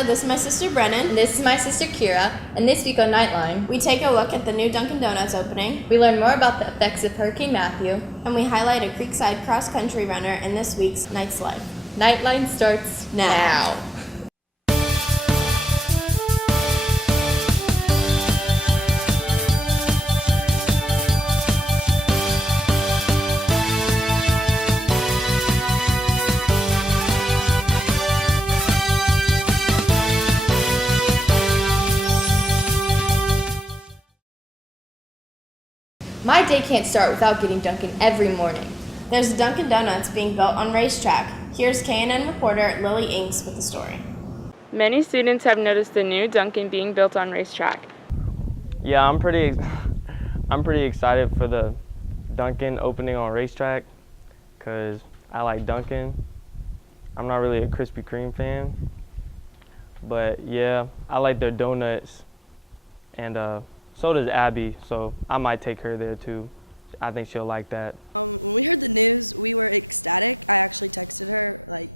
Hi, this is my sister Brennan. And this is my sister Kira. And this week on Knightline, We take a look at the new Dunkin' Donuts opening, we learn more about the effects of Hurricane Matthew. and we highlight a Creekside cross-country runner in this week's Knight's Life. Knightline starts now. My day can't start without getting Dunkin' every morning. There's a Dunkin' Donuts being built on Racetrack. Here's K&N reporter Lily Inks with the story. Many students have noticed the new Dunkin' being built on Racetrack. Yeah, I'm pretty excited for the Dunkin' opening on Racetrack because I like Dunkin'. I'm not really a Krispy Kreme fan, but yeah, I like their donuts, and so does Abby, so I might take her there too. I think she'll like that. When we heard the news, we were ecstatic. I actually texted her like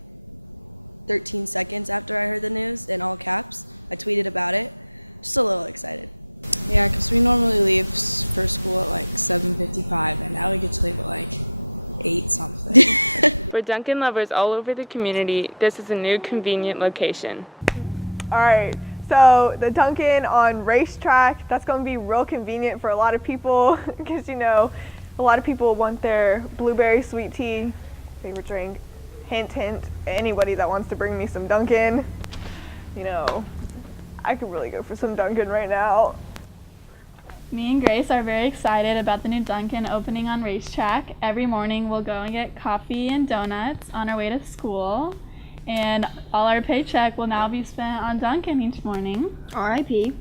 13 seconds after I heard the news in all caps. I tweeted about it. Just a little excited. Yeah, because we normally leave for school at like 7:55, and now we get to leave at like 8 something. For Dunkin' lovers all over the community, this is a new convenient location. All right, so the Dunkin' on Racetrack, that's going to be real convenient for a lot of people because, you know, a lot of people want their blueberry sweet tea, favorite drink. Hint, hint, anybody that wants to bring me some Dunkin', you know, I could really go for some Dunkin' right now. Me and Grace are very excited about the new Dunkin' opening on Racetrack. Every morning we'll go and get coffee and donuts on our way to school. And all our paycheck will now be spent on Dunkin' each morning. R.I.P.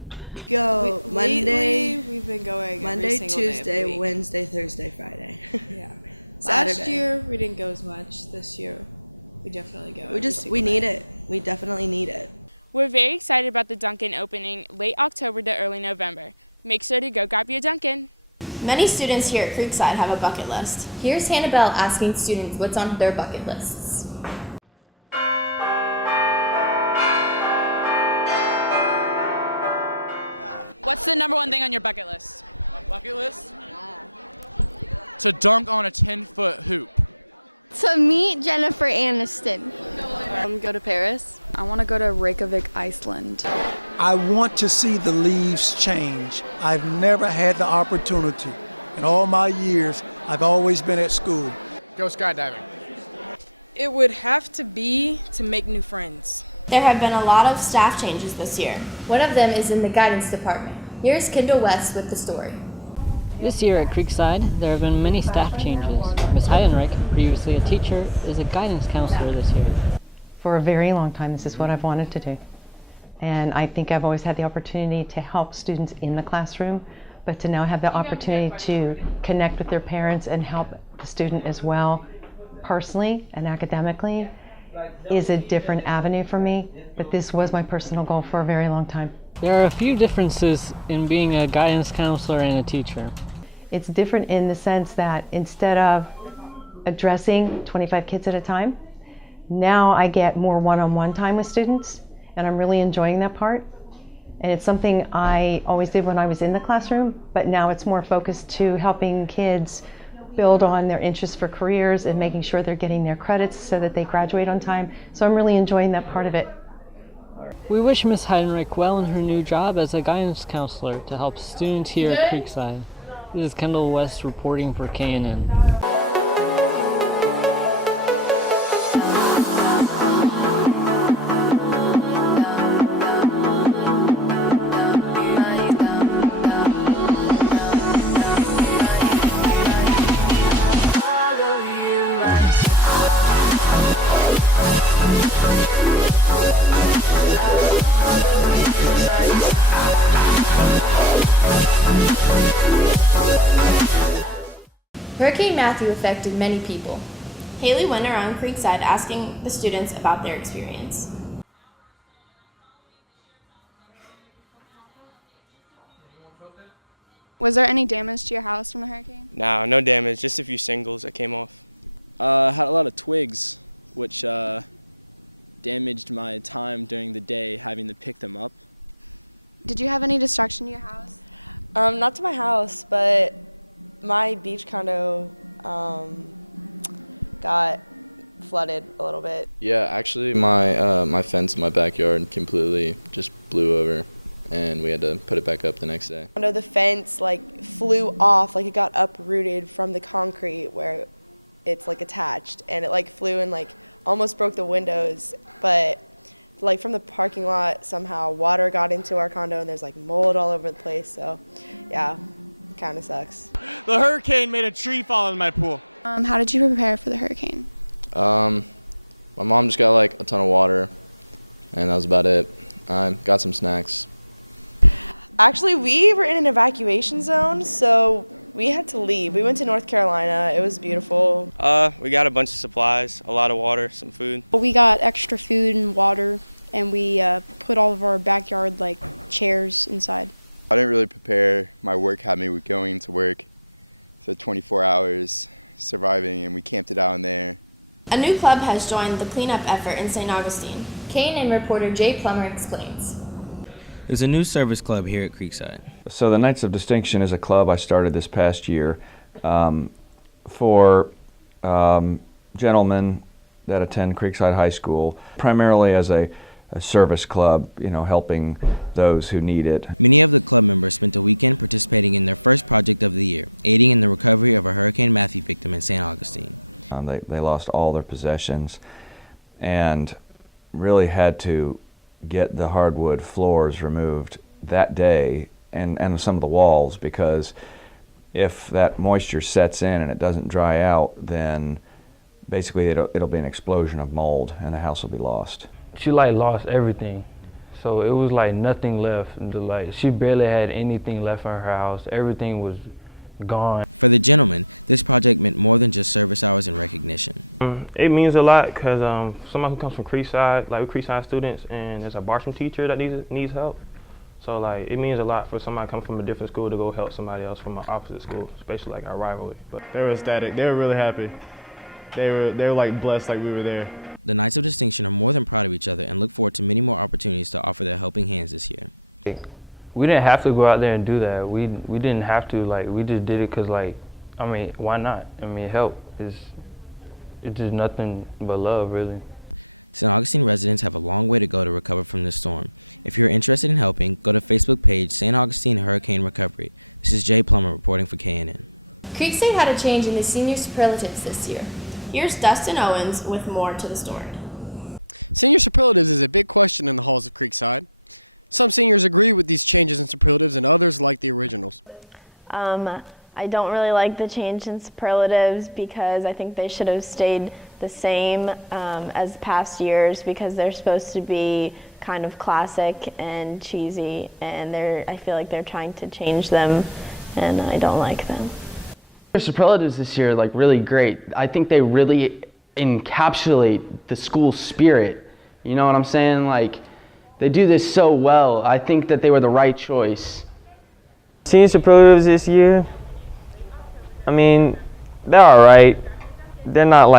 Go Monday. We've been going Monday, every single day of the Tuesday, week. Wednesday, Thursday, Friday. Yeah. Saturday. Last year we didn't go as much. This year we definitely go. We need it. We definitely need it. We're very excited about the Dunkin' opening late October to early November. Make sure to go grab your Dunkin'. Many students here at Creekside have a bucket list. Here's Hannah Bell asking students what's on their bucket lists. What's the number one thing on your bucket list? Bucket list? To dunk on a 10-foot hoop. To meet Jennifer Aniston. Go to Paris. I want to go to Reykjavik, Iceland. I want to see the leaves change. I've never had the opportunity. In all my years, I've always been at school. Go skydiving. It would have to be to make new friends. There have been a lot of staff changes this year. One of them is in the guidance department. Here's Kendall West with the story. This year at Creekside, there have been many staff changes. Ms. Heidenreich, previously a teacher, is a guidance counselor this year. For a very long time, this is what I've wanted to do. And I think I've always had the opportunity to help students in the classroom, but to now have the opportunity to connect with their parents and help the student as well, personally and academically, is a different avenue for me. But this was my personal goal for a very long time. There are a few differences in being a guidance counselor and a teacher. It's different in the sense that instead of addressing 25 kids at a time, now I get more one-on-one time with students, and I'm really enjoying that part. And it's something I always did when I was in the classroom, but now it's more focused to helping kids build on their interests for careers and making sure they're getting their credits so that they graduate on time. So I'm really enjoying that part of it. We wish Ms. Heidenreich well in her new job as a guidance counselor to help students here at Creekside. This is Kendall West reporting for K&N. Hurricane Matthew affected many people. Haley went around Creekside asking the students about their experience. Was there any damage to your house from the hurricane? No damage, just a few shingles that came off. Had a lot of twigs, which damaged my time during the day having to pick them up. Did you have any destruction to your house? Not to my house, but my beach condo got flooded a little bit. Yeah, actually my fence in my backyard completely just blew over, and we had to put it back up the next day. The fence flew off, it got uprooted from the concrete where it's attached, and it flew and almost broke the windows, but from the parking lot somehow water got into our condo and there's mold all over the place, so yeah, kind of sucks. The hurricane made a tree fall in my pool. How did you prepare for the hurricane? My mom just got a ton of water, and that was about it. I got some snacks. Actually, we were in an evacuation zone, so we had to leave. We went to North Carolina. It was beautiful. We got a bunch of supplies, a lot of water, some food. We got extra food and water, and we put all of our backyard chairs inside. I didn't really prepare. My work had me going to work for 24 hours, surviving, and we camped it out in there. A new club has joined the cleanup effort in St. Augustine. K&N reporter Jay Plummer explains. There's a new service club here at Creekside. So the Knights of Distinction is a club I started this past year for gentlemen that attend Creekside High School, primarily as a service club, helping those who need it. Many of the club members spent a weekend participating in their first project of the year, aiding in the recovery of a Hurricane Matthew victim in St. Augustine. They lost all their possessions and really had to get the hardwood floors removed that day and some of the walls, because if that moisture sets in and it doesn't dry out, then basically it'll be an explosion of mold and the house will be lost. She lost everything, so it was nothing left. She barely had anything left in her house. Everything was gone. For the gentleman, this project meant more than just service hours and recognition. It means a lot because somebody who comes from Creekside, we're Creekside students, and there's a Bartram teacher that needs help. So it means a lot for somebody coming from a different school to go help somebody else from an opposite school, especially our rivalry. But they were ecstatic. They were really happy. They were blessed we were there. The Knights of Distinction are more than proud of each other and look forward to many more opportunities to offer their helping hands this year. We didn't have to go out there and do that. We didn't have to. We just did it because, why not? Help is it's just nothing but love, really. St. Augustine residents have a long way to go to recover from this storm. If you're interested in helping, go to Facebook page St. Augustine Hurricane Recovery. This is Jay Plummer reporting for K&N. Creekside had a change in the senior superlatives this year. Here's Dustin Owens with more to the story. Senior superlatives is a big question in the halls of Creekside. Some seniors agree with these changes in superlatives and others like the originals. I don't really like the change in superlatives because I think they should have stayed the same as past years, because they're supposed to be kind of classic and cheesy, and I feel like they're trying to change them, and I don't like them. Their superlatives this year are really great. I think they really encapsulate the school spirit. You know what I'm saying? They do this so well. I think that they were the right choice. Senior superlatives this year, they're all right. They're not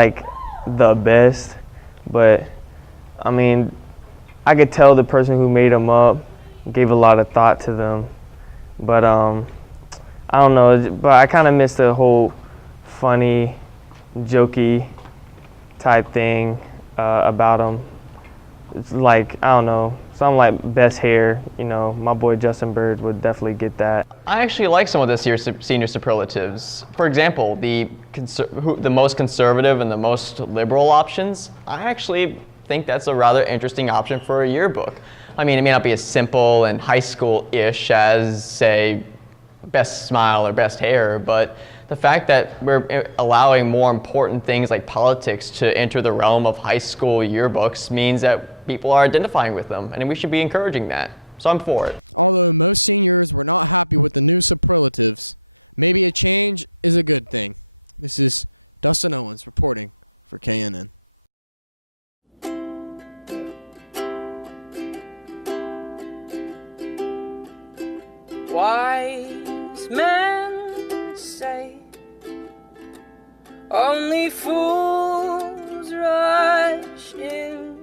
the best, but I could tell the person who made them up gave a lot of thought to them. But I don't know, but I kind of missed the whole funny, jokey type thing about them. It's I don't know, something like best hair, my boy Justin Bird would definitely get that. I actually like some of this year's senior superlatives. For example, the most conservative and the most liberal options. I actually think that's a rather interesting option for a yearbook. It may not be as simple and high school-ish as, say, best smile or best hair, but the fact that we're allowing more important things like politics to enter the realm of high school yearbooks means that people are identifying with them, and we should be encouraging that. So I'm for it. Although most seniors were not happy with the new superlatives, maybe a change is a good thing. This is Dustin Owens reporting for K&N. Wise men say only fools rush in,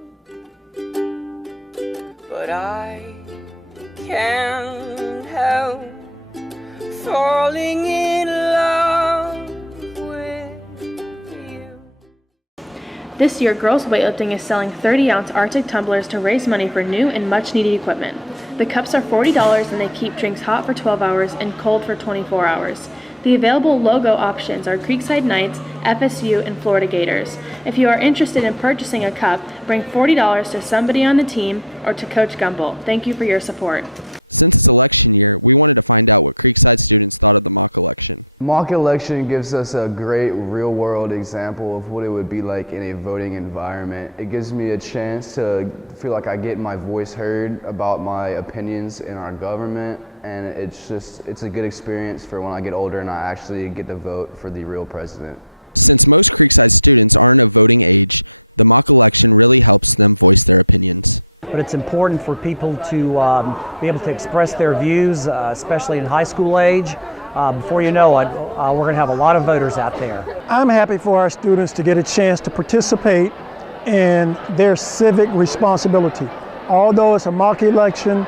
I can't help falling in love with you. This year, Girls Weightlifting is selling 30-ounce Arctic tumblers to raise money for new and much-needed equipment. The cups are $40 and they keep drinks hot for 12 hours and cold for 24 hours. The available logo options are Creekside Knights, FSU, and Florida Gators. If you are interested in purchasing a cup, bring $40 to somebody on the team or to Coach Gumbel. Thank you for your support. Since it's election year, we wanted to find out what Creekside students thought of the mock election. Mock election gives us a great real-world example of what it would be like in a voting environment. It gives me a chance to feel like I get my voice heard about my opinions in our government, and it's a good experience for when I get older and I actually get to vote for the real president. Since most Creekside students aren't of voting age, the mock election really helps them voice their opinions. But it's important for people to be able to express their views, especially in high school age. Before you know it, we're going to have a lot of voters out there. I'm happy for our students to get a chance to participate in their civic responsibility. Although it's a mock election,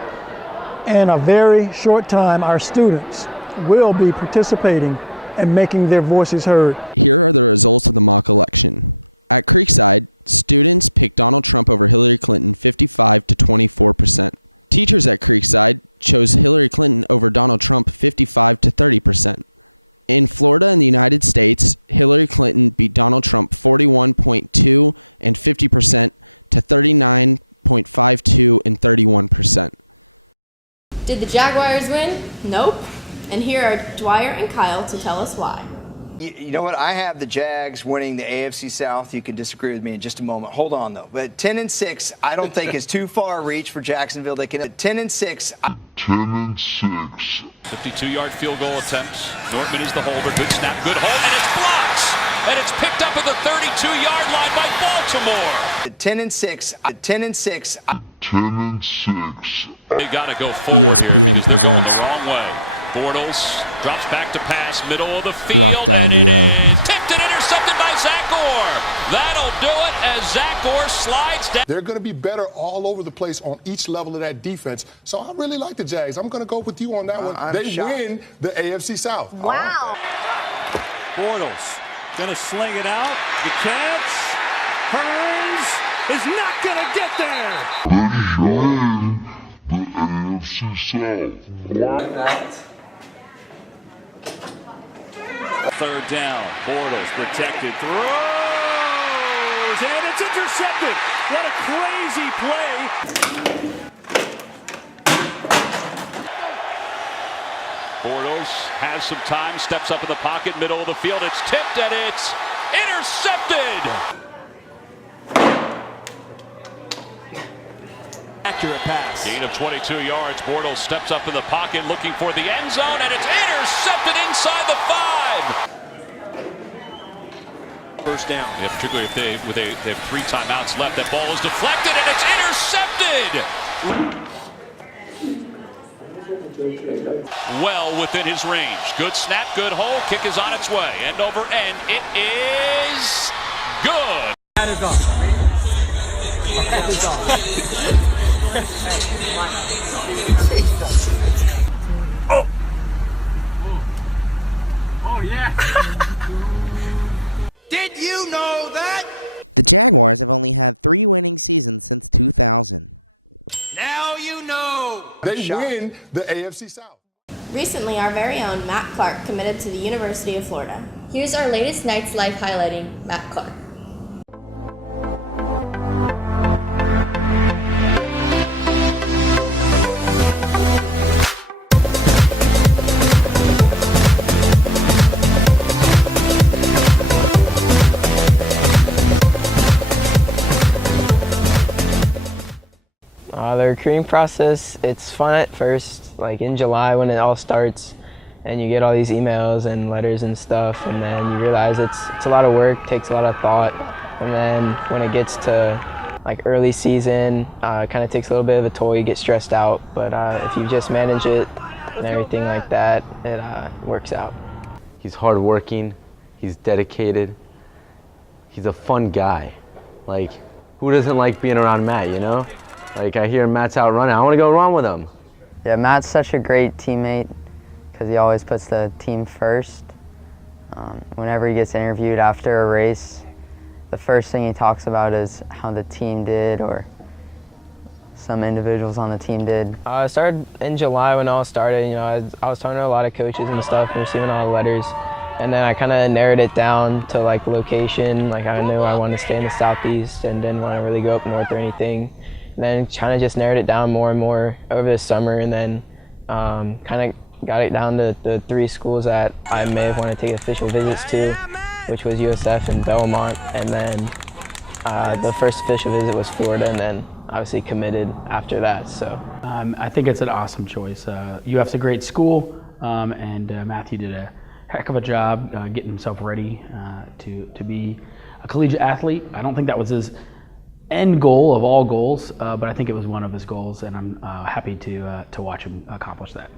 in a very short time, our students will be participating and making their voices heard. Here are the results of the mock election. At Creekside, students picked Donald Trump over Hillary Clinton 55 to 24%. Teachers at Creekside chose Hillary Clinton over Donald Trump 55 to 30%. In Florida and the United States, Hillary Clinton beat Donald Trump 41.2 and 50% to 39.52 and 31%. Did the Jaguars win? Nope. And here are Dwyer and Kyle to tell us why. You know what? I have the Jags winning the AFC South. You can disagree with me in just a moment. Hold on, though. But 10-6, I don't think is too far a reach for Jacksonville. They can 10-6. 10-6. 52-yard field goal attempts. Nortman is the holder. Good snap, good hold, and it's blocked. And it's picked up at the 32-yard line by Baltimore. 10-6. 10-6. 10-6. They got to go forward ESPN here presents the wrong way. Bortles drops back to pass, middle of the field. Lock down the O. Tipped and intercepted by Zach Orr. That'll do it as Zach Orr slides down. They're going to be better all over the place on each level of that defense. So I really like the Jags. I'm going to go with you on that one. They win the AFC South. Wow. Bortles going to sling it out. The catch. Hearns is not going to get there. The AFC South. Third down. Bortles protected. Throws. And it's intercepted. What a crazy play. Bortles has some time, steps up in the pocket, middle of the field. It's tipped and it's intercepted. Accurate pass. Gain of 22 yards. Bortles steps up in the pocket looking for the end zone, and it's intercepted inside the 5. First down. Yeah, particularly if they have 3 timeouts left. That ball is deflected, and it's intercepted. Well within his range. Good snap, good hold. Kick is on its way. End over end. It is good. That is off. That is off. Oh. Oh yeah. Did you know that? The Jaguars have only had 3 winning seasons since 2000. Now you know. They win the AFC South. Recently, our very own Matt Clark committed to the University of Florida. Here's our latest Knights Life highlighting Matt Clark. The recruiting process, it's fun at first, like in July when it all starts and you get all these emails and letters and stuff, and then you realize it's a lot of work, takes a lot of thought, and then when it gets to like early season, it kind of takes a little bit of a toll, you get stressed out, but if you just manage it and everything like that, it works out. He's hardworking, he's dedicated, he's a fun guy. Like, who doesn't like being around Matt, you know? Like I hear Matt's out running, I want to go run with him. Yeah, Matt's such a great teammate because he always puts the team first. Whenever he gets interviewed after a race, the first thing he talks about is how the team did or some individuals on the team did. I started in July when all started. You know, I was talking to a lot of coaches and stuff and receiving all the letters. And then I kind of narrowed it down to like location. Like I knew I wanted to stay in the Southeast and didn't want to really go up north or anything. And then kind of just narrowed it down more and more over the summer, and then kind of got it down to the 3 schools that I may have wanted to take official visits to, which was USF and Belmont. And then the first official visit was Florida, and then obviously committed after that. So I think it's an awesome choice. UF's a great school, and Matthew did a heck of a job getting himself ready to be a collegiate athlete. I don't think that was his end goal of all goals, but I think it was one of his goals, and I'm happy to watch him accomplish that.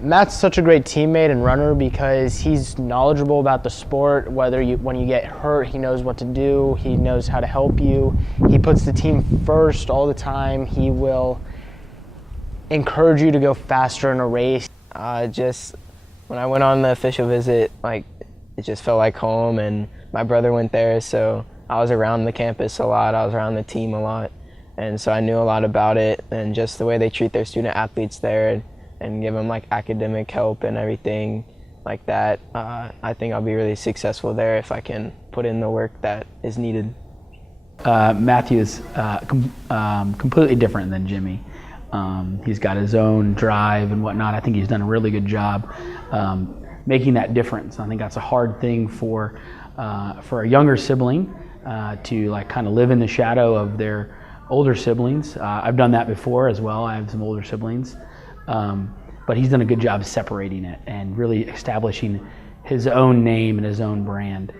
Matt's such a great teammate and runner because he's knowledgeable about the sport. When you get hurt, he knows what to do. He knows how to help you. He puts the team first all the time. He will encourage you to go faster in a race. Just when I went on the official visit, like it just felt like home, and my brother went there, so I was around the campus a lot. I was around the team a lot, and so I knew a lot about it and just the way they treat their student athletes there and give them like academic help and everything like that. I think I'll be really successful there if I can put in the work that is needed. Matthew is completely different than Jimmy. He's got his own drive and whatnot. I think he's done a really good job making that difference. I think that's a hard thing for a younger sibling to like kind of live in the shadow of their older siblings. I've done that before as well. I have some older siblings. But he's done a good job separating it and really establishing his own name and his own brand.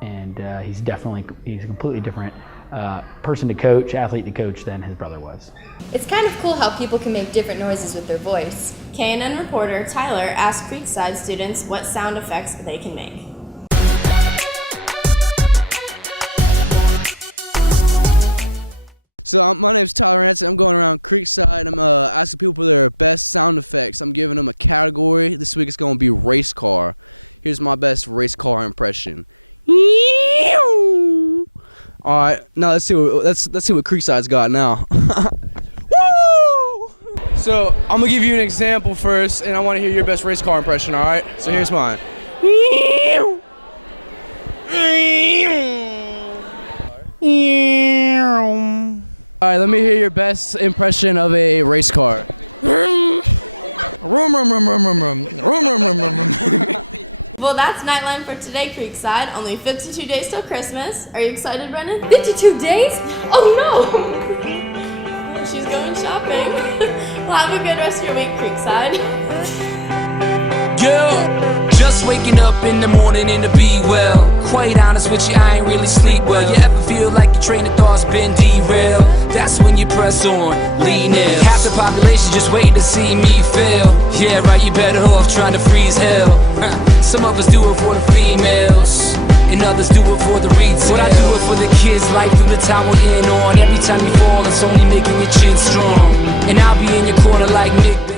He's a completely different person to coach, athlete to coach than his brother was. It's kind of cool how people can make different noises with their voice. KNN reporter Tyler asked Creekside students what sound effects they can make. So my name's Tyler Hansen. I'm going around Creekside. I'm asking people for their best sound effects. I'm giving them a category. This week it's going to be race car. Here's my best race car impression. All right, now let's see what Creekside's got now. Woo! So I'm gonna give you an example first, and I want to hear your best race car impression. All right. So here's mine. All right, let me hear your best impression of a race car. Well, that's Knightline for today, Creekside. Only 52 days till Christmas. Are you excited, Brennan? 52 days? Oh no! She's going shopping. Well, have a good rest of your week, Creekside. Yo, just waking up in the morning and to be well. Quite honest with you, I ain't really sleep well. You ever feel like your train of thought's been derailed? That's when you press on, lean in. Half the population just waiting to see me fail. Yeah, right, you better off trying to freeze hell. Some of us do it for the females, and others do it for the retail. But I do it for the kids, life through the towel in on. Every time you fall, it's only making your chin strong. And I'll be in your corner like Nick.